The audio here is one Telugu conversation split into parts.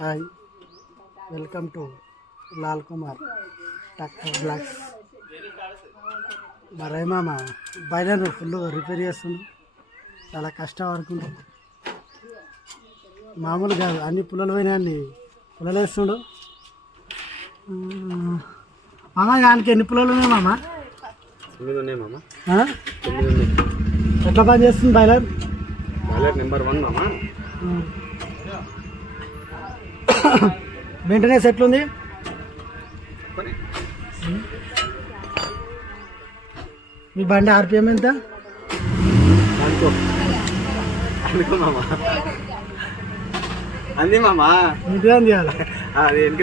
Hi. Welcome to Lal Kumar doctor vlogs. మా రైమామ బయట ఫుల్ రిపేర్ చేస్తుండు చాలా కష్టం అనుకుంటూ. మామూలు కాదు అన్ని పుల్లలు పోయినా అన్ని పుల్లలు వేస్తుండు. మామ దానికి ఎన్ని పుల్లలు ఉన్నాయి మామ? ఎట్లా పని చేస్తుంది బయలర్? బాయిలర్ నెంబర్ వన్ మామ. మెయింటెనెన్స్ ఎట్లుంది మీ బండి ఆర్పిఎం ఎంత? అంది మామ. ఇంటిగా చేయాలి అది వెనక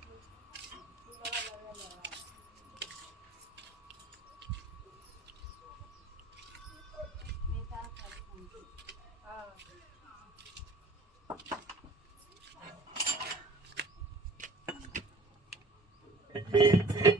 Beep, beep.